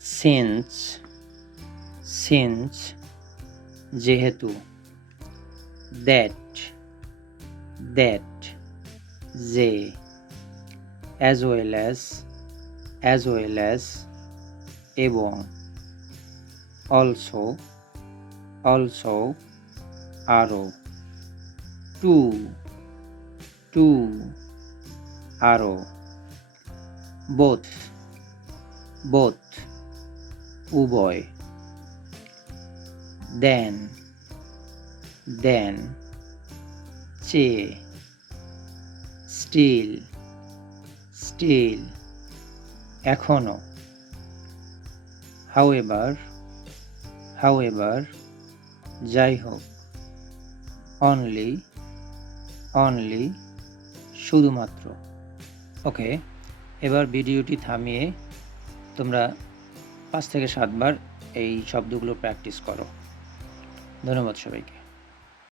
Since since যেহেতু, that that যে, as well as এবং, অলসো আরও, টু আরও, বোথ উভয়, দেন চেয়ে, স্টিল এখনো, হাউএভার যাই হোক, অনলি শুধুমাত্র। ওকে, এবার ভিডিওটি থামিয়ে তোমরা 5 থেকে 7 বার এই শব্দগুলো প্র্যাকটিস করো। ধন্যবাদ সবাইকে।